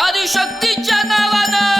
আদি শক্তি জানাবানা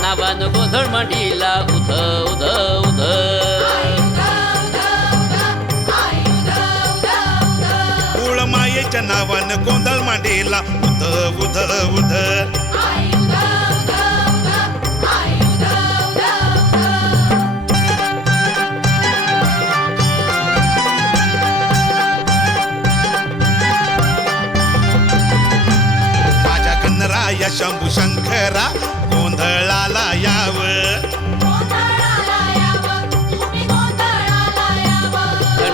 नावानं गोंधळ मांडीला उध उध उध. मूळ मायेच्या नावानं गोंधळ मांडीला उध उध उध. माझ्या कन्नराया शंभू शंकरा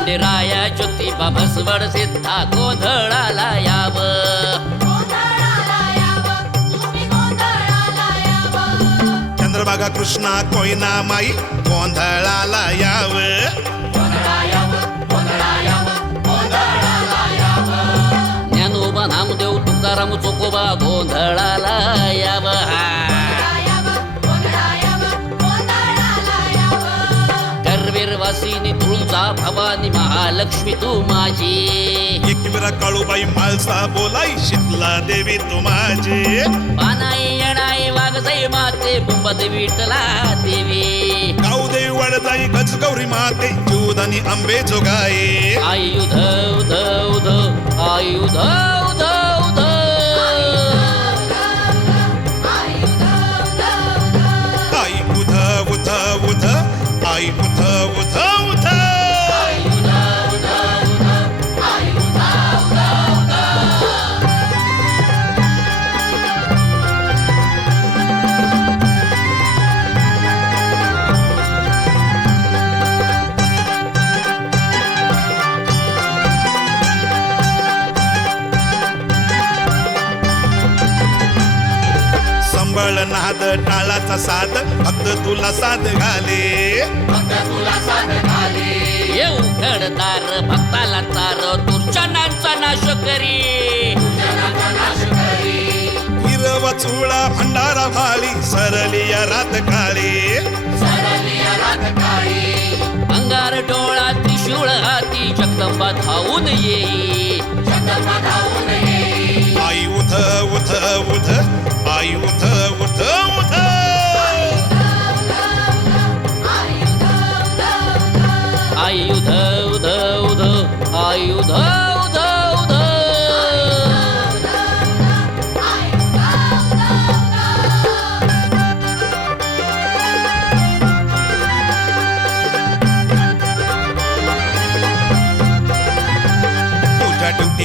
खंडेराया ज्योतिबा भसवड सिद्धा गोंधळाला यावं. चंद्रभागा कृष्णा कोयना माई गोंधळाला यावं. ज्ञानोबा नामदेव तुकाराम चोकोबा गोंधळाला यावं. हा. करवीरवासिनी तुळजा भवानी महालक्ष्मी तू माझी. एकविरा काळूबाई माळसा बोलाई शीतला देवी तू माझी. पानाई येणाई वागजाई माते बुंबद विठला देवी. गावदेवी वडदाई गजगौरी माते जीवदानी आंबे जोगाये आयुध उध उध आयुध. नाद टाळाचा साध फक्त तुला साध घाले. येऊ घडतार भक्ताला तार दुर्जनांचा नाश करी. हिरवा चुळा भंडारा भाळी सरली या रात काळी. अंगार डोळा त्रिशूळ हाती जगदंबा धावून येई. आई उध उध उध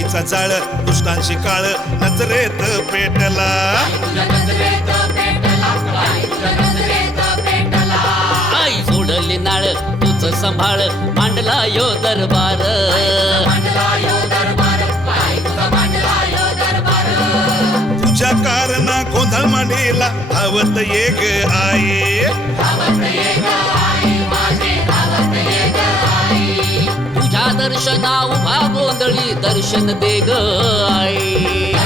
ड्युटीचा जाळ दुष्टांशी काळ नजरेत पेटला. आई सोडली नाळ तुझ सांभाळ मांडला यो दरबार. तुझ्या कारणा गोंधळ मांडीला धावत ग आई. दर्शना उभा गोंधळी दर्शन दे ग आई.